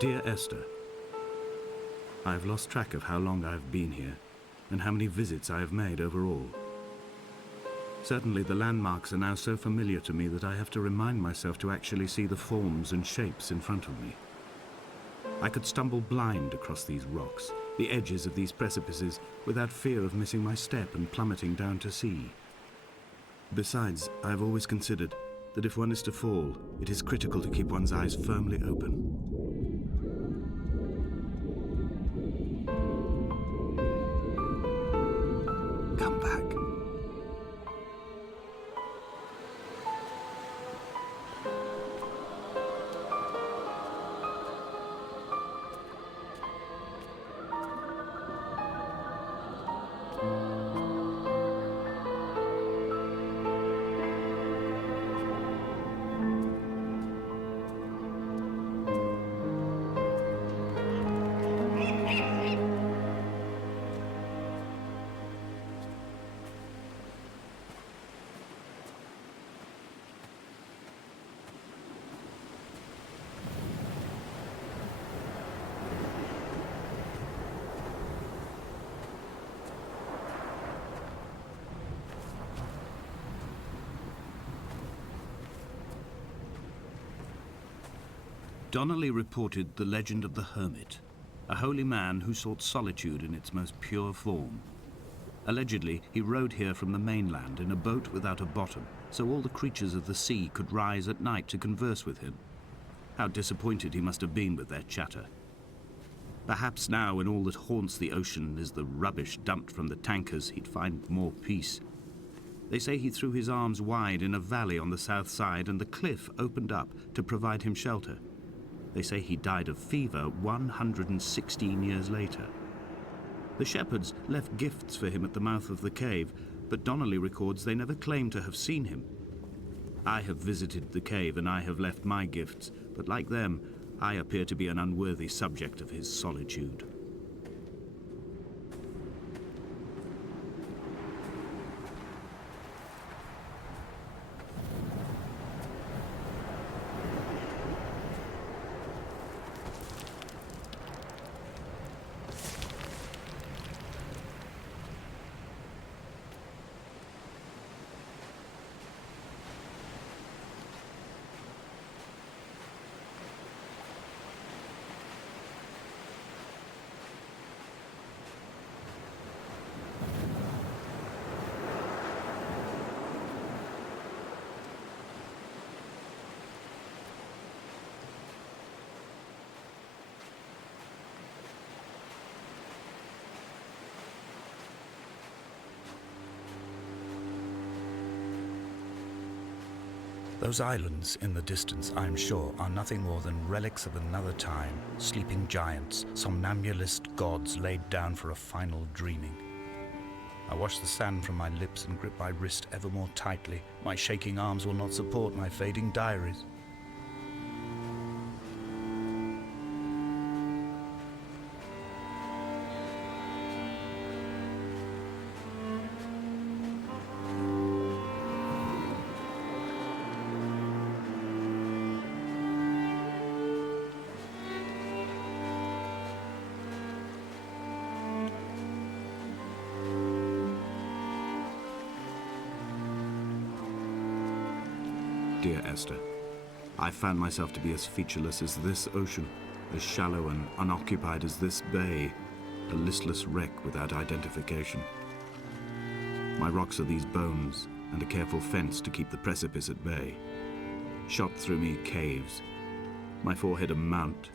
Dear Esther, I have lost track of how long I have been here and how many visits I have made overall. Certainly the landmarks are now so familiar to me that I have to remind myself to actually see the forms and shapes in front of me. I could stumble blind across these rocks, the edges of these precipices, without fear of missing my step and plummeting down to sea. Besides, I have always considered that if one is to fall, it is critical to keep one's eyes firmly open. Come back. Donnelly reported the legend of the hermit, a holy man who sought solitude in its most pure form. Allegedly, he rode here from the mainland in a boat without a bottom, so all the creatures of the sea could rise at night to converse with him. How disappointed he must have been with their chatter. Perhaps now, when all that haunts the ocean is the rubbish dumped from the tankers, he'd find more peace. They say he threw his arms wide in a valley on the south side, and the cliff opened up to provide him shelter. They say he died of fever 116 years later. The shepherds left gifts for him at the mouth of the cave, but Donnelly records they never claimed to have seen him. I have visited the cave and I have left my gifts, but like them, I appear to be an unworthy subject of his solitude. Those islands in the distance, I am sure, are nothing more than relics of another time, sleeping giants, somnambulist gods laid down for a final dreaming. I wash the sand from my lips and grip my wrist ever more tightly. My shaking arms will not support my fading diaries. Dear Esther, I found myself to be as featureless as this ocean, as shallow and unoccupied as this bay, a listless wreck without identification. My rocks are these bones, and a careful fence to keep the precipice at bay. Shot through me caves, my forehead a mount.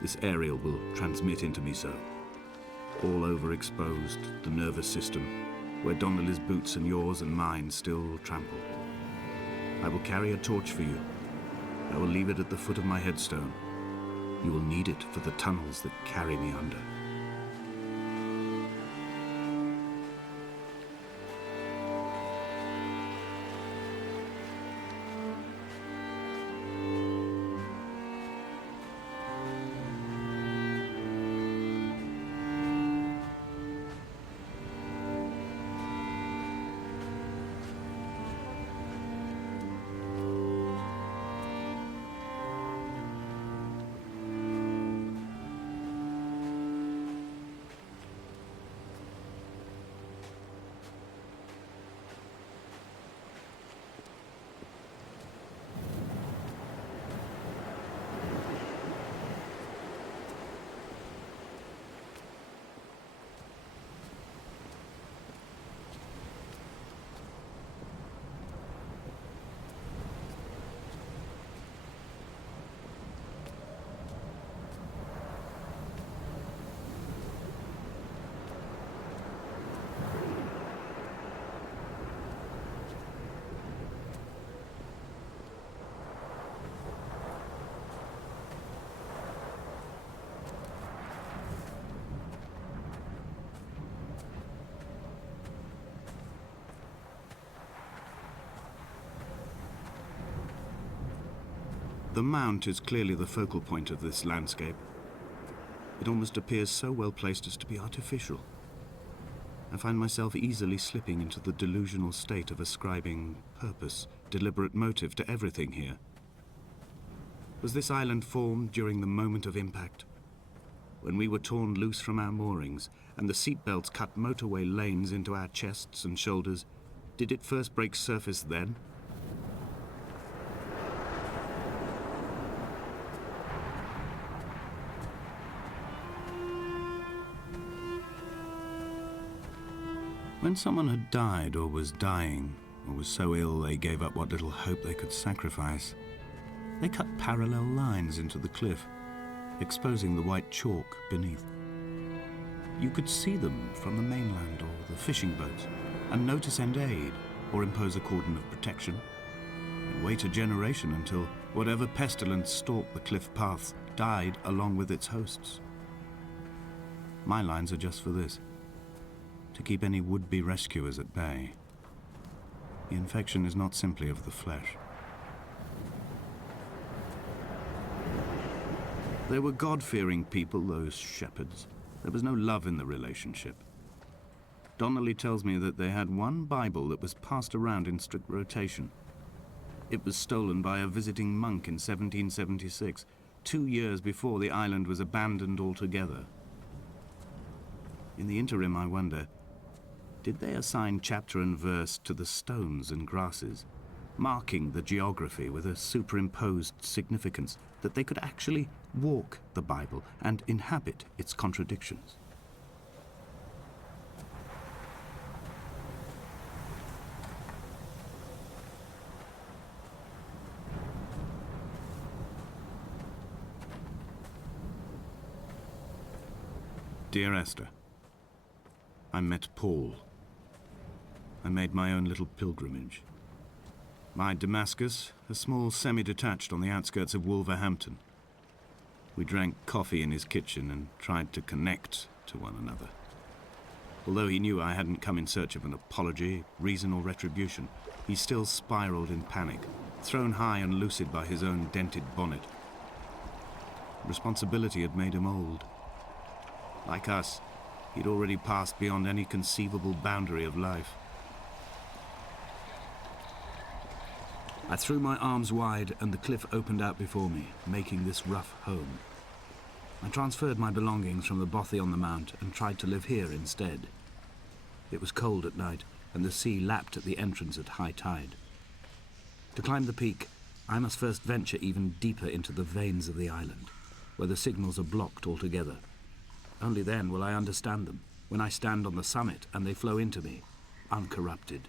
This aerial will transmit into me so. All overexposed, the nervous system, where Donnelly's boots and yours and mine still trample. I will carry a torch for you. I will leave it at the foot of my headstone. You will need it for the tunnels that carry me under. The mount is clearly the focal point of this landscape. It almost appears so well placed as to be artificial. I find myself easily slipping into the delusional state of ascribing purpose, deliberate motive to everything here. Was this island formed during the moment of impact? When we were torn loose from our moorings and the seatbelts cut motorway lanes into our chests and shoulders, did it first break surface then? When someone had died or was dying, or was so ill they gave up what little hope they could sacrifice, they cut parallel lines into the cliff, exposing the white chalk beneath. You could see them from the mainland or the fishing boats, and know to send aid or impose a cordon of protection, and wait a generation until whatever pestilence stalked the cliff paths died along with its hosts. My lines are just for this: to keep any would-be rescuers at bay. The infection is not simply of the flesh. They were God-fearing people, those shepherds. There was no love in the relationship. Donnelly tells me that they had one Bible that was passed around in strict rotation. It was stolen by a visiting monk in 1776, 2 years before the island was abandoned altogether. In the interim, I wonder, did they assign chapter and verse to the stones and grasses, marking the geography with a superimposed significance, that they could actually walk the Bible and inhabit its contradictions? Dear Esther, I met Paul. I made my own little pilgrimage. My Damascus, a small semi-detached on the outskirts of Wolverhampton. We drank coffee in his kitchen and tried to connect to one another. Although he knew I hadn't come in search of an apology, reason or retribution, he still spiraled in panic, thrown high and lucid by his own dented bonnet. Responsibility had made him old. Like us, he'd already passed beyond any conceivable boundary of life. I threw my arms wide and the cliff opened out before me, making this rough home. I transferred my belongings from the bothy on the mount and tried to live here instead. It was cold at night and the sea lapped at the entrance at high tide. To climb the peak, I must first venture even deeper into the veins of the island, where the signals are blocked altogether. Only then will I understand them, when I stand on the summit and they flow into me, uncorrupted.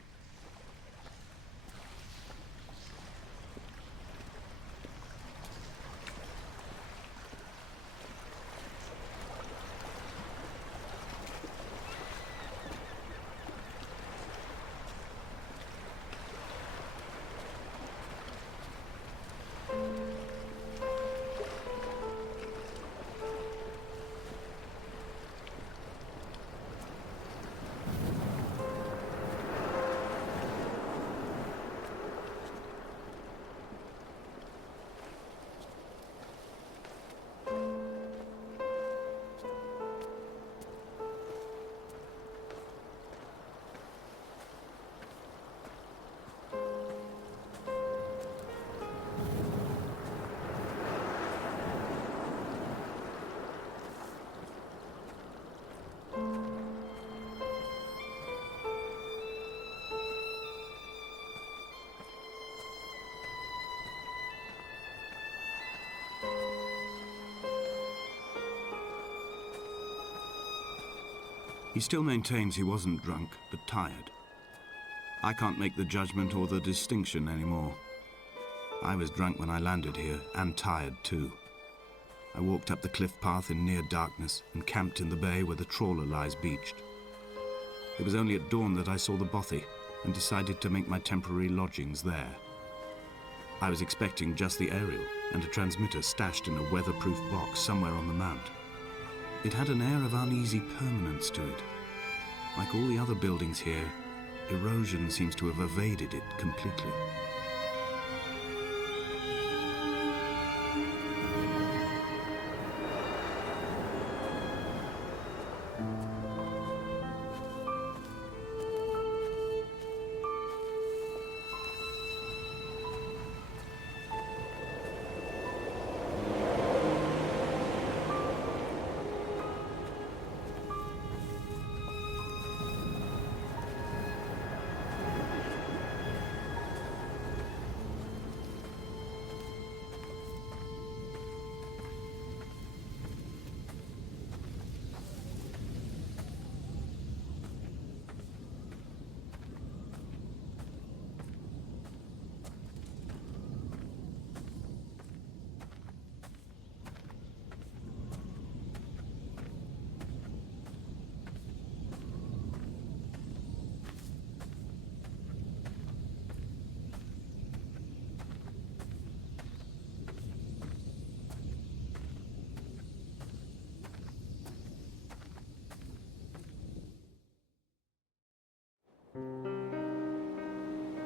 He still maintains he wasn't drunk, but tired. I can't make the judgment or the distinction anymore. I was drunk when I landed here, and tired too. I walked up the cliff path in near darkness and camped in the bay where the trawler lies beached. It was only at dawn that I saw the bothy and decided to make my temporary lodgings there. I was expecting just the aerial and a transmitter stashed in a weatherproof box somewhere on the mount. It had an air of uneasy permanence to it. Like all the other buildings here, erosion seems to have evaded it completely.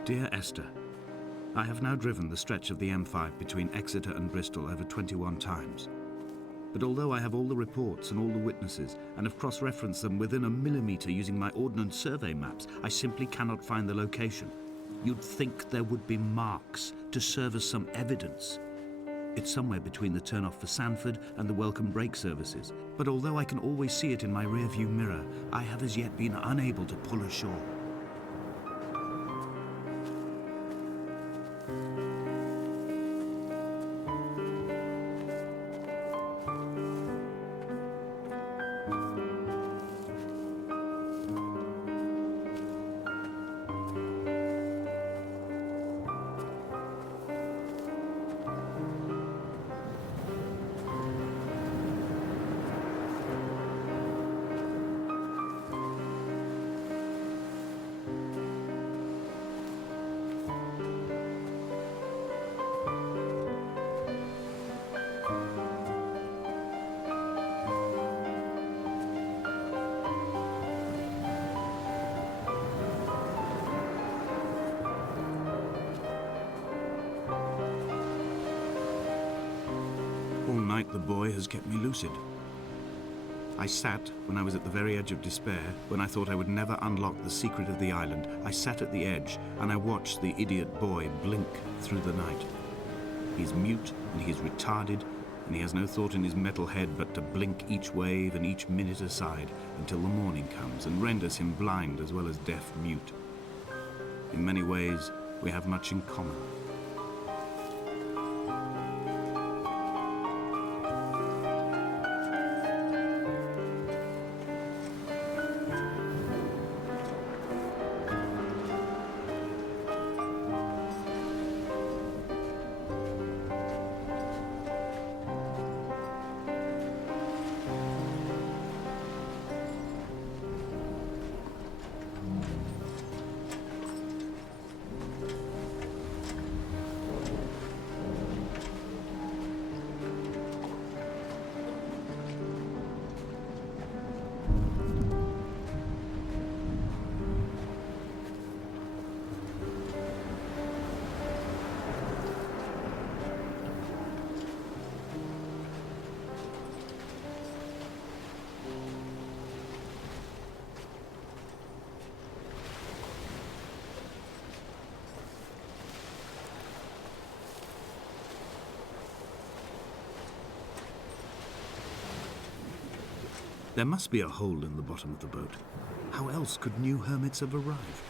Dear Esther, I have now driven the stretch of the M5 between Exeter and Bristol over 21 times. But although I have all the reports and all the witnesses, and have cross-referenced them within a millimetre using my ordnance survey maps, I simply cannot find the location. You'd think there would be marks to serve as some evidence. It's somewhere between the turn-off for Sanford and the welcome brake services, but although I can always see it in my rear-view mirror, I have as yet been unable to pull ashore. All night the Buoy has kept me lucid. I sat, when I was at the very edge of despair, when I thought I would never unlock the secret of the island, I sat at the edge and I watched the idiot Buoy blink through the night. He's mute and he is retarded, and he has no thought in his metal head but to blink each wave and each minute aside until the morning comes and renders him blind as well as deaf-mute. In many ways, we have much in common. There must be a hole in the bottom of the boat. How else could new hermits have arrived?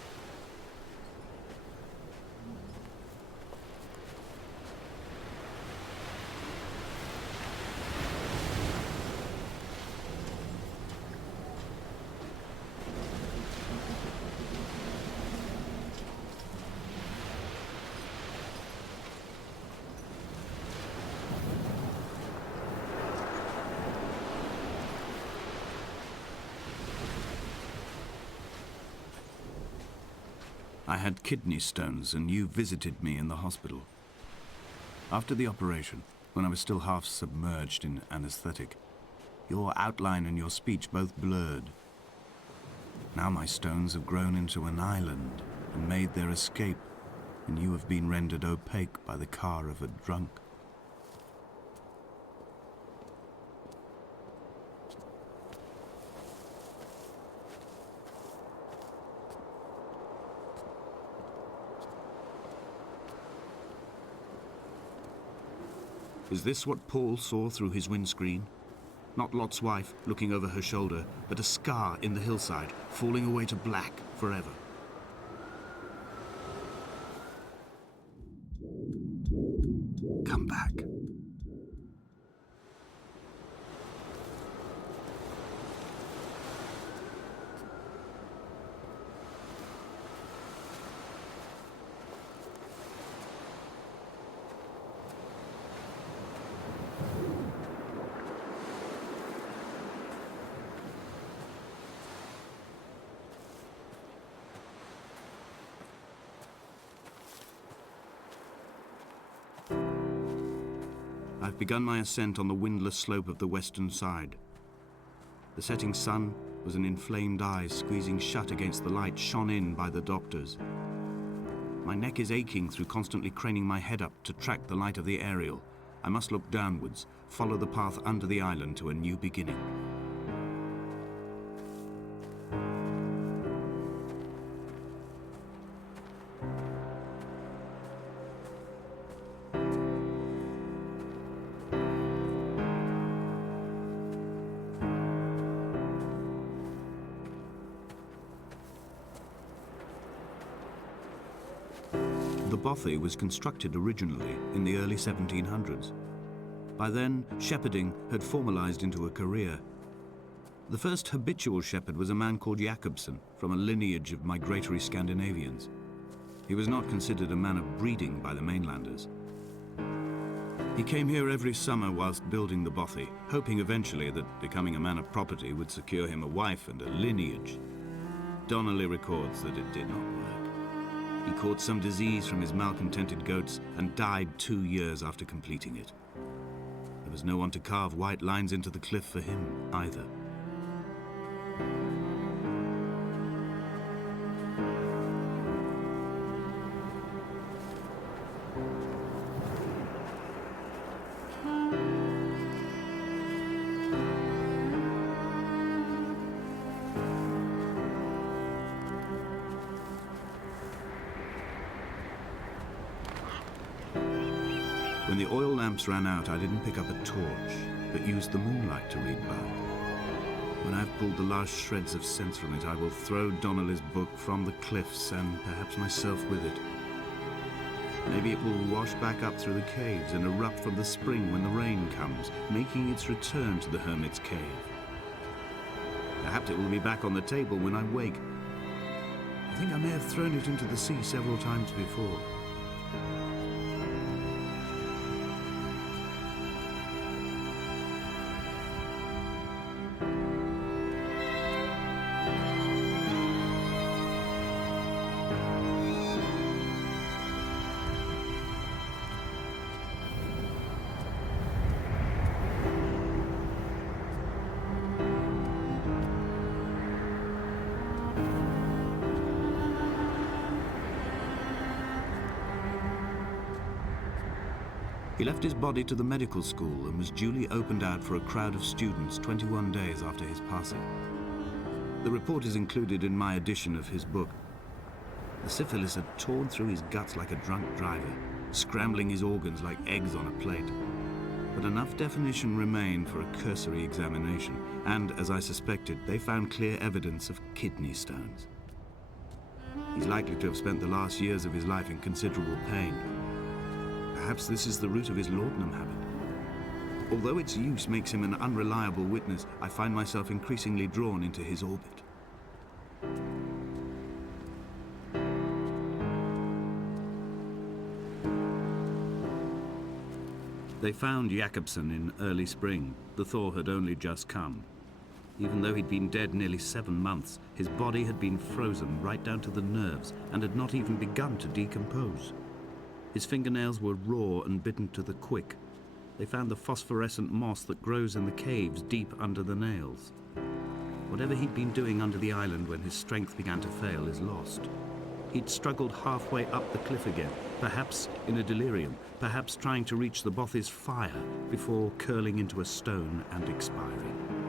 I had kidney stones and you visited me in the hospital. After the operation, when I was still half submerged in anesthetic, your outline and your speech both blurred. Now my stones have grown into an island and made their escape, and you have been rendered opaque by the car of a drunk. Is this what Paul saw through his windscreen? Not Lot's wife looking over her shoulder, but a scar in the hillside, falling away to black forever. Come back. I've begun my ascent on the windless slope of the western side. The setting sun was an inflamed eye squeezing shut against the light shone in by the doctors. My neck is aching through constantly craning my head up to track the light of the aerial. I must look downwards, follow the path under the island to a new beginning. The bothy was constructed originally in the early 1700s. By then, shepherding had formalized into a career. The first habitual shepherd was a man called Jakobsen, from a lineage of migratory Scandinavians. He was not considered a man of breeding by the mainlanders. He came here every summer whilst building the bothy, hoping eventually that becoming a man of property would secure him a wife and a lineage. Donnelly records that it did not work. He caught some disease from his malcontented goats and died 2 years after completing it. There was no one to carve white lines into the cliff for him either. When the oil lamps ran out, I didn't pick up a torch, but used the moonlight to read by. When I've pulled the last shreds of sense from it, I will throw Donnelly's book from the cliffs and perhaps myself with it. Maybe it will wash back up through the caves and erupt from the spring when the rain comes, making its return to the hermit's cave. Perhaps it will be back on the table when I wake. I think I may have thrown it into the sea several times before. He left his body to the medical school and was duly opened out for a crowd of students 21 days after his passing. The report is included in my edition of his book. The syphilis had torn through his guts like a drunk driver, scrambling his organs like eggs on a plate. But enough definition remained for a cursory examination, and, as I suspected, they found clear evidence of kidney stones. He's likely to have spent the last years of his life in considerable pain. Perhaps this is the root of his laudanum habit. Although its use makes him an unreliable witness, I find myself increasingly drawn into his orbit. They found Jakobsen in early spring. The thaw had only just come. Even though he'd been dead nearly 7 months, his body had been frozen right down to the nerves and had not even begun to decompose. His fingernails were raw and bitten to the quick. They found the phosphorescent moss that grows in the caves deep under the nails. Whatever he'd been doing under the island when his strength began to fail is lost. He'd struggled halfway up the cliff again, perhaps in a delirium, perhaps trying to reach the bothy's fire before curling into a stone and expiring.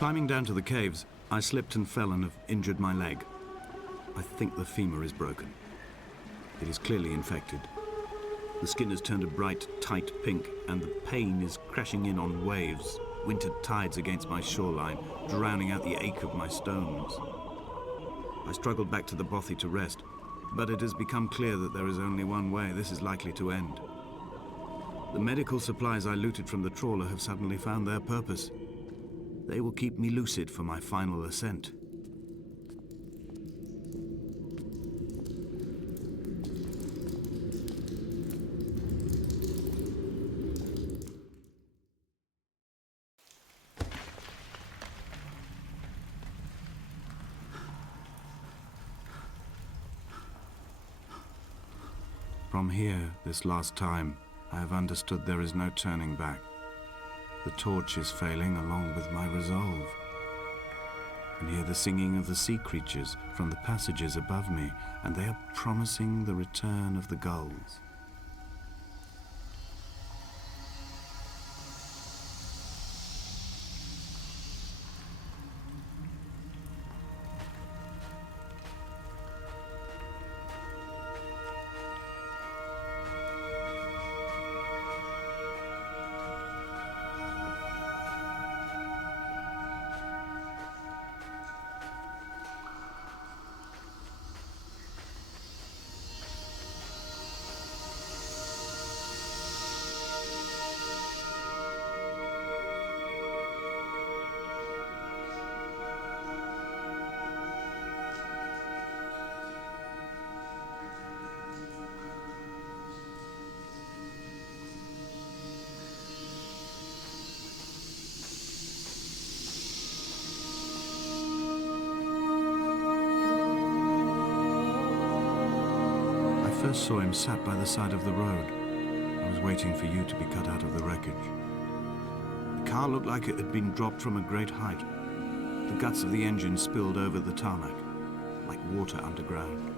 Climbing down to the caves, I slipped and fell and have injured my leg. I think the femur is broken. It is clearly infected. The skin has turned a bright, tight pink, and the pain is crashing in on waves, winter tides against my shoreline, drowning out the ache of my stones. I struggled back to the bothy to rest, but it has become clear that there is only one way this is likely to end. The medical supplies I looted from the trawler have suddenly found their purpose. They will keep me lucid for my final ascent. From here, this last time, I have understood there is no turning back. The torch is failing along with my resolve. And hear the singing of the sea creatures from the passages above me, and they are promising the return of the gulls. I first saw him sat by the side of the road. I was waiting for you to be cut out of the wreckage. The car looked like it had been dropped from a great height. The guts of the engine spilled over the tarmac, like water underground.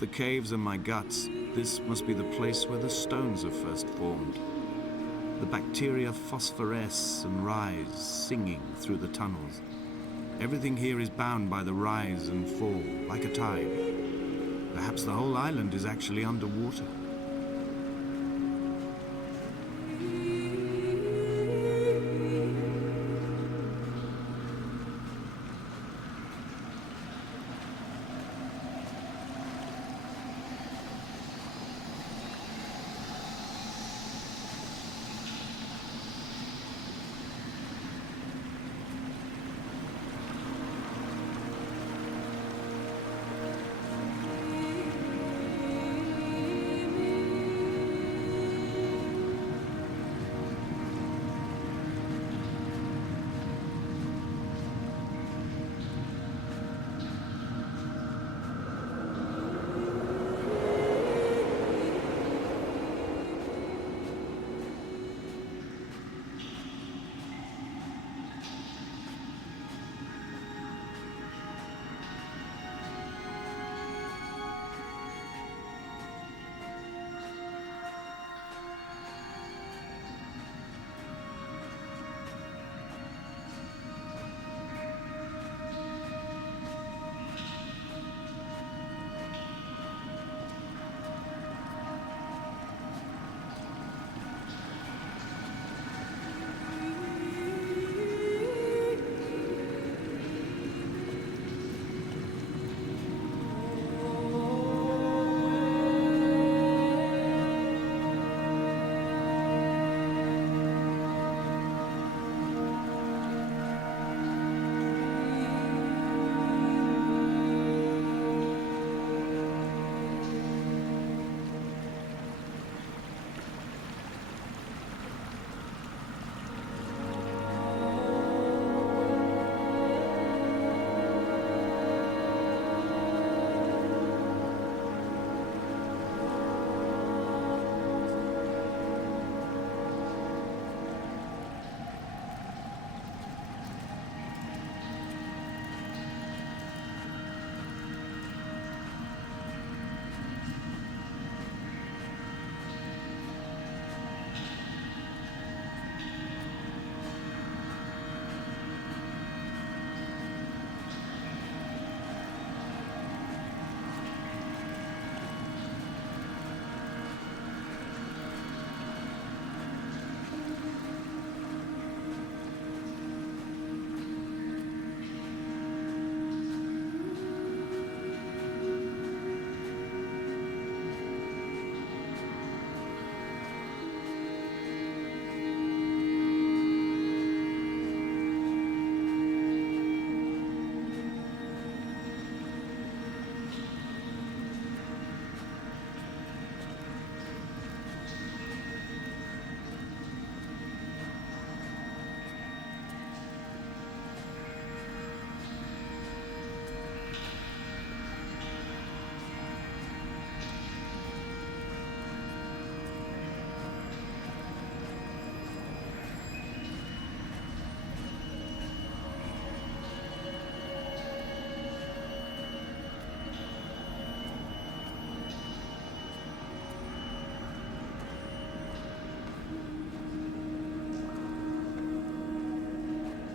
If the caves are my guts, this must be the place where the stones are first formed. The bacteria phosphoresce and rise, singing through the tunnels. Everything here is bound by the rise and fall, like a tide. Perhaps the whole island is actually underwater.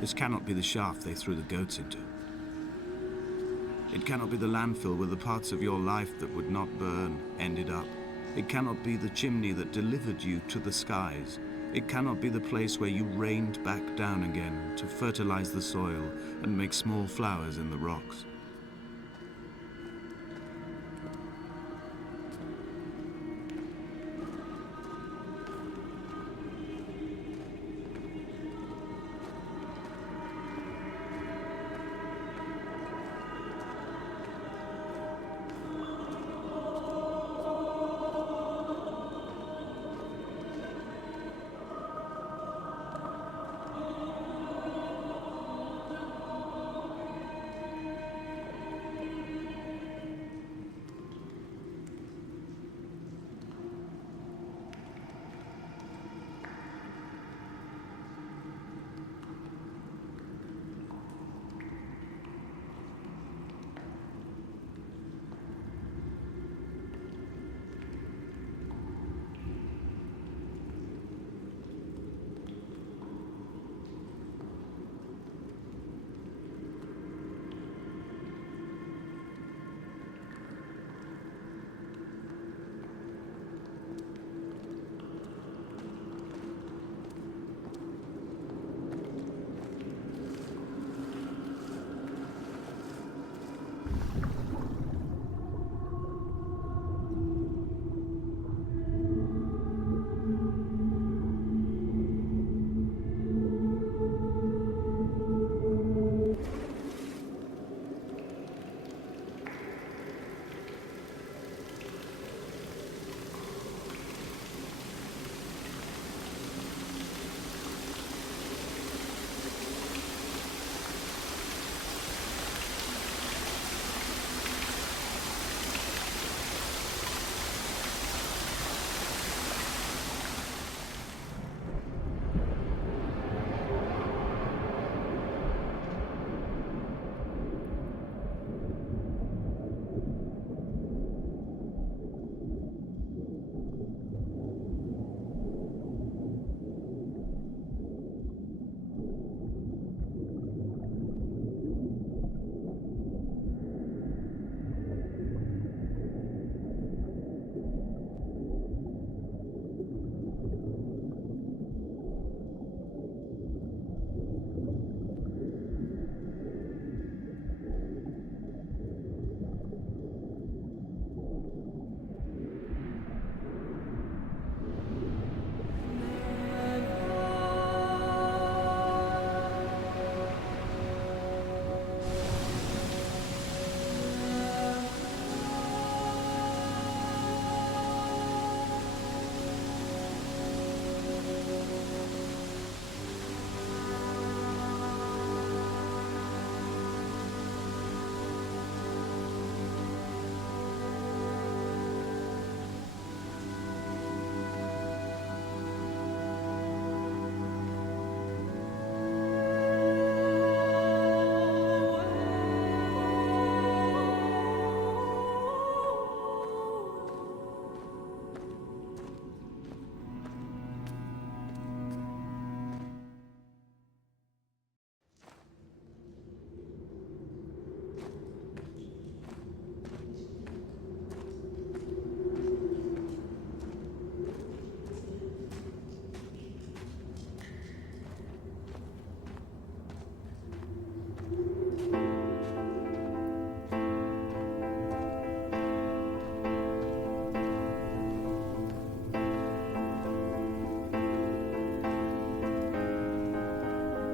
This cannot be the shaft they threw the goats into. It cannot be the landfill where the parts of your life that would not burn ended up. It cannot be the chimney that delivered you to the skies. It cannot be the place where you rained back down again to fertilize the soil and make small flowers in the rocks.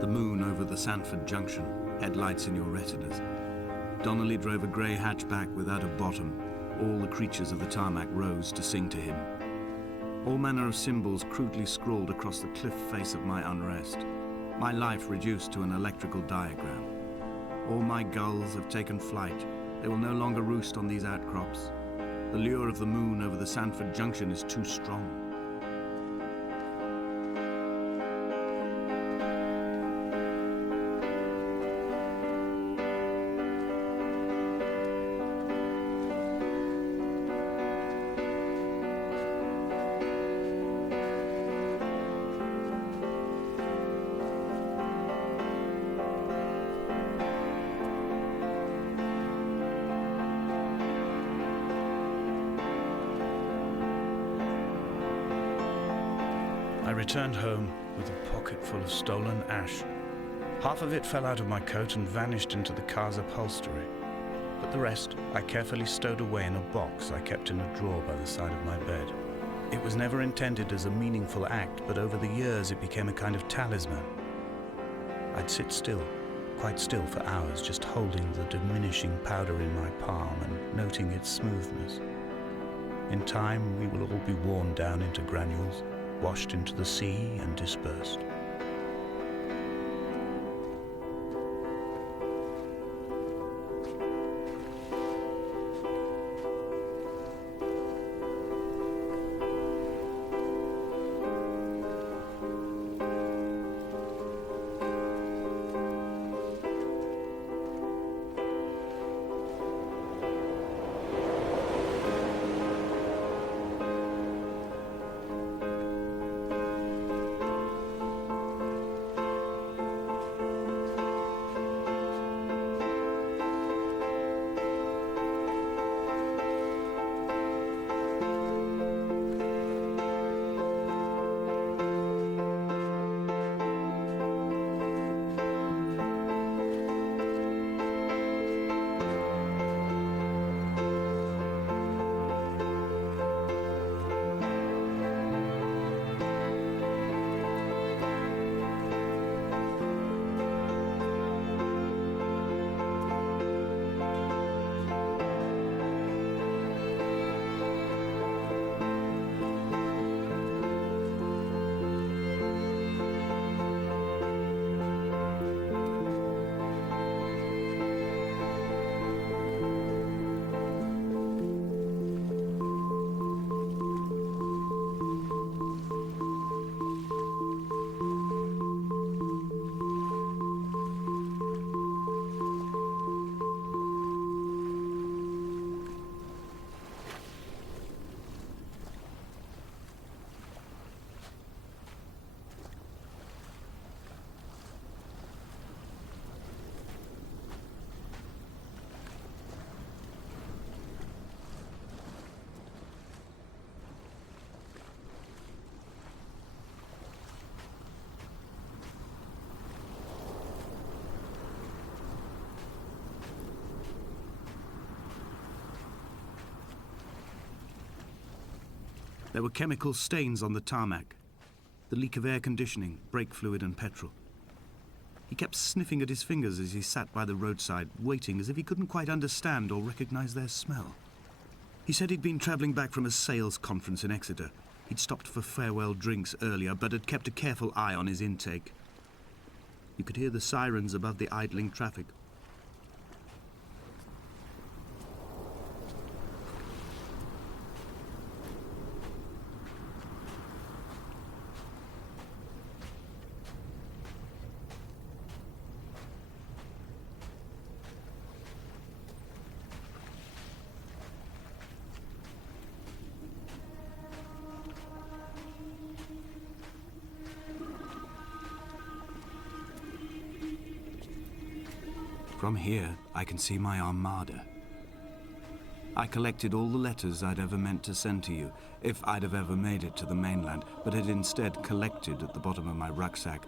The moon over the Sandford Junction, headlights in your retinas. Donnelly drove a grey hatchback without a bottom. All the creatures of the tarmac rose to sing to him. All manner of symbols crudely scrawled across the cliff face of my unrest. My life reduced to an electrical diagram. All my gulls have taken flight. They will no longer roost on these outcrops. The lure of the moon over the Sandford Junction is too strong. I returned home with a pocket full of stolen ash. Half of it fell out of my coat and vanished into the car's upholstery, but the rest I carefully stowed away in a box I kept in a drawer by the side of my bed. It was never intended as a meaningful act, but over the years it became a kind of talisman. I'd sit still, quite still for hours, just holding the diminishing powder in my palm and noting its smoothness. In time, we will all be worn down into granules, washed into the sea and dispersed. There were chemical stains on the tarmac, the leak of air conditioning, brake fluid and petrol. He kept sniffing at his fingers as he sat by the roadside, waiting as if he couldn't quite understand or recognize their smell. He said he'd been travelling back from a sales conference in Exeter. He'd stopped for farewell drinks earlier, but had kept a careful eye on his intake. You could hear the sirens above the idling traffic. From here, I can see my armada. I collected all the letters I'd ever meant to send to you, if I'd have ever made it to the mainland, but had instead collected at the bottom of my rucksack,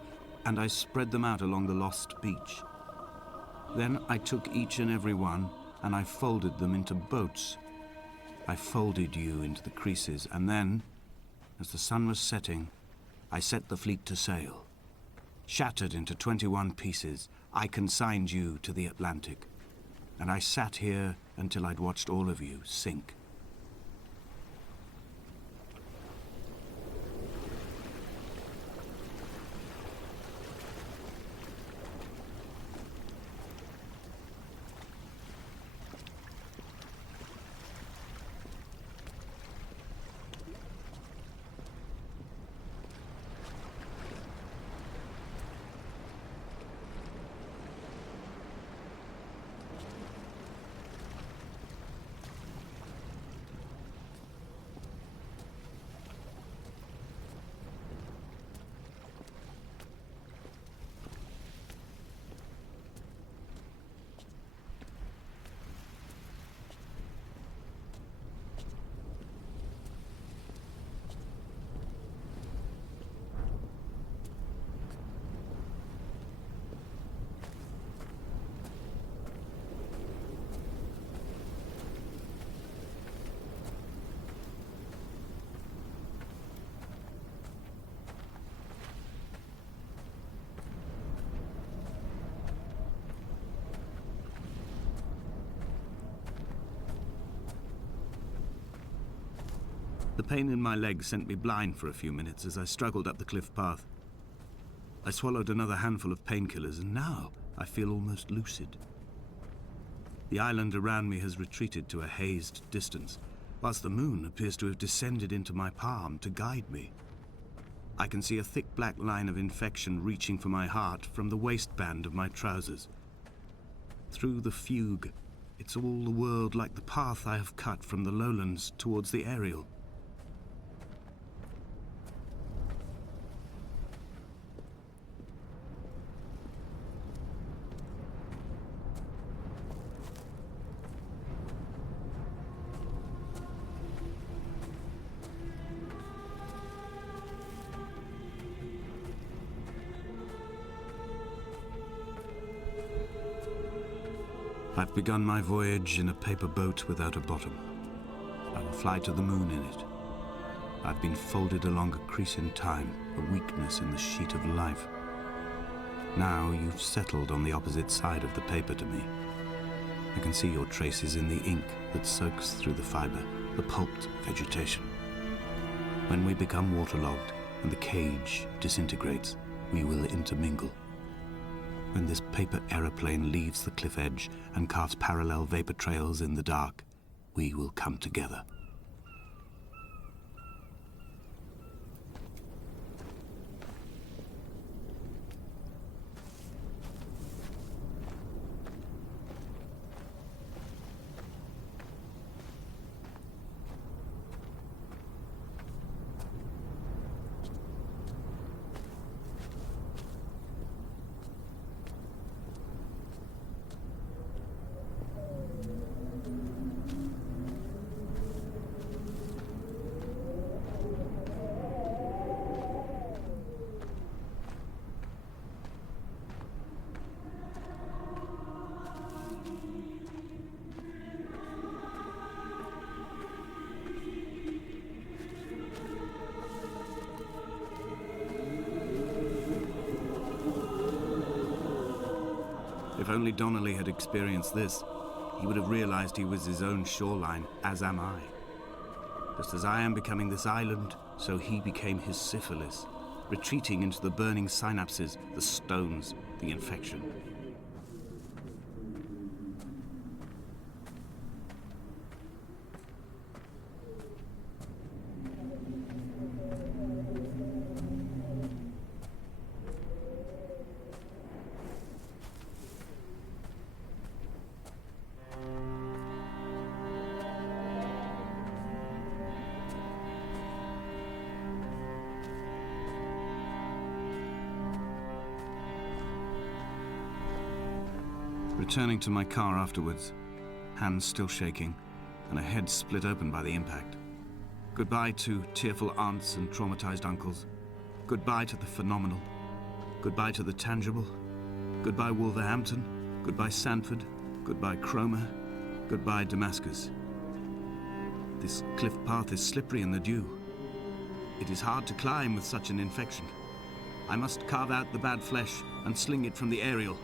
and I spread them out along the lost beach. Then I took each and every one, and I folded them into boats. I folded you into the creases, and then, as the sun was setting, I set the fleet to sail. Shattered into 21 pieces, I consigned you to the Atlantic. And I sat here until I'd watched all of you sink. The pain in my leg sent me blind for a few minutes as I struggled up the cliff path. I swallowed another handful of painkillers, and now I feel almost lucid. The island around me has retreated to a hazed distance, whilst the moon appears to have descended into my palm to guide me. I can see a thick black line of infection reaching for my heart from the waistband of my trousers. Through the fugue, it's all the world like the path I have cut from the lowlands towards the aerial. I've begun my voyage in a paper boat without a bottom. I will fly to the moon in it. I've been folded along a crease in time, a weakness in the sheet of life. Now you've settled on the opposite side of the paper to me. I can see your traces in the ink that soaks through the fiber, the pulped vegetation. When we become waterlogged and the cage disintegrates, we will intermingle. When this paper aeroplane leaves the cliff edge and carves parallel vapor trails in the dark, we will come together. If only Donnelly had experienced this, he would have realized he was his own shoreline, as am I. Just as I am becoming this island, so he became his syphilis, retreating into the burning synapses, the stones, the infection. Returning to my car afterwards, hands still shaking, and a head split open by the impact. Goodbye to tearful aunts and traumatized uncles. Goodbye to the phenomenal. Goodbye to the tangible. Goodbye Wolverhampton. Goodbye Sanford. Goodbye Cromer. Goodbye Damascus. This cliff path is slippery in the dew. It is hard to climb with such an infection. I must carve out the bad flesh and sling it from the aerial.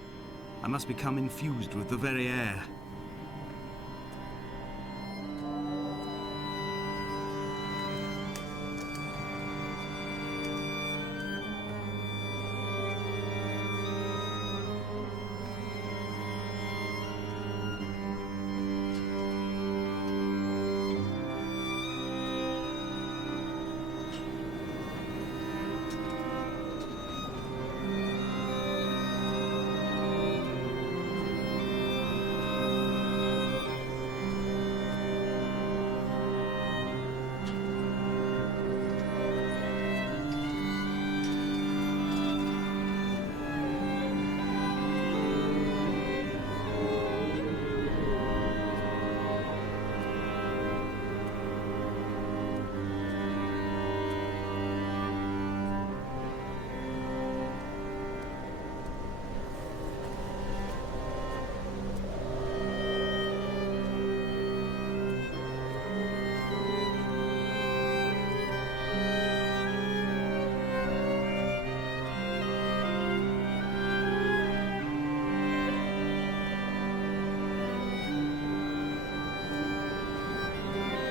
I must become infused with the very air.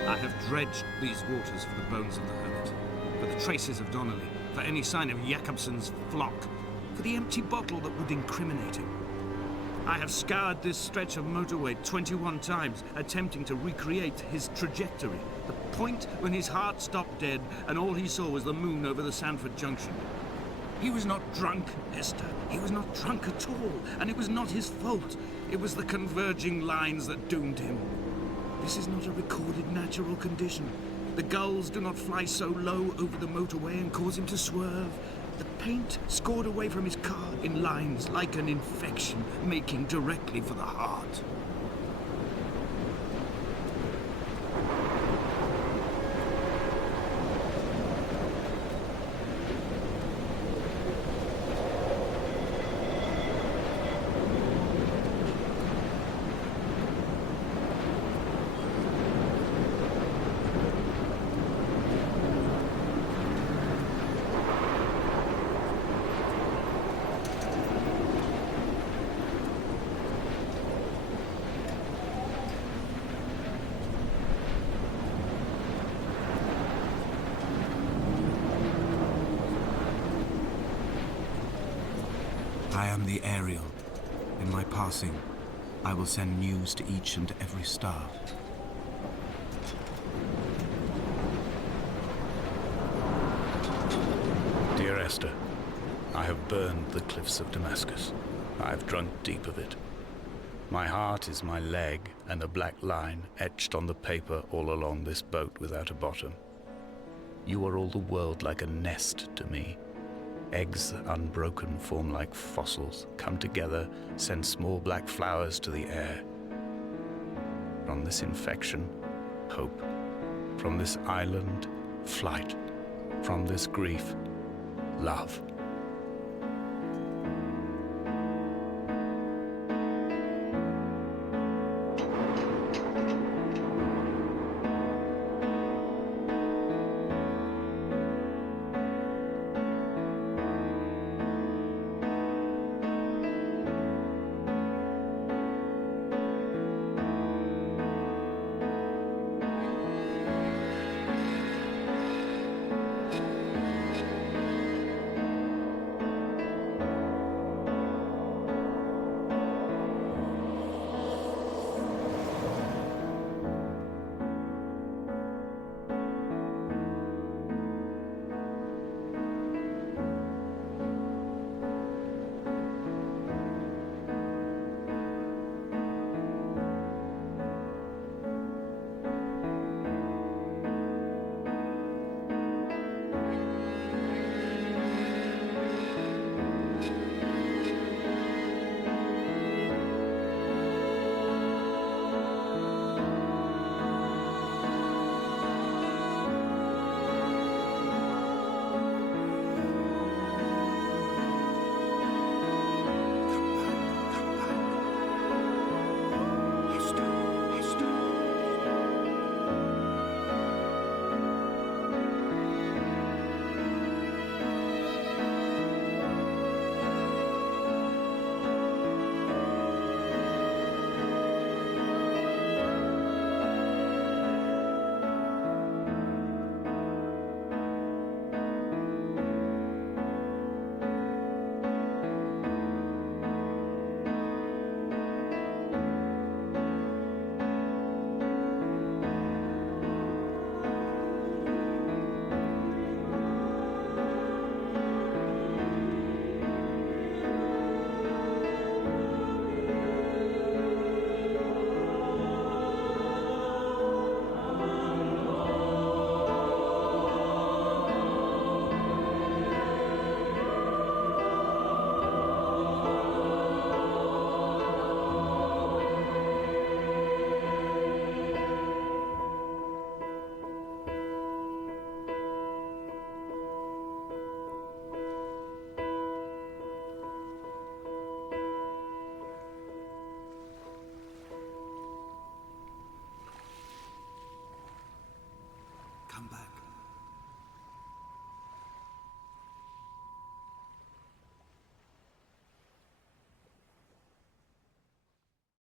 I have dredged these waters for the bones of the hermit, for the traces of Donnelly, for any sign of Jakobsen's flock, for the empty bottle that would incriminate him. I have scoured this stretch of motorway 21 times, attempting to recreate his trajectory, the point when his heart stopped dead and all he saw was the moon over the Sanford Junction. He was not drunk, Esther. He was not drunk at all, and it was not his fault. It was the converging lines that doomed him. This is not a recorded natural condition. The gulls do not fly so low over the motorway and cause him to swerve. The paint scored away from his car in lines like an infection, making directly for the heart. I am the aerial. In my passing, I will send news to each and every star. Dear Esther, I have burned the cliffs of Damascus. I have drunk deep of it. My heart is my leg, and a black line etched on the paper all along this boat without a bottom. You are all the world like a nest to me. Eggs unbroken form like fossils, come together, send small black flowers to the air. From this infection, hope. From this island, flight. From this grief, love.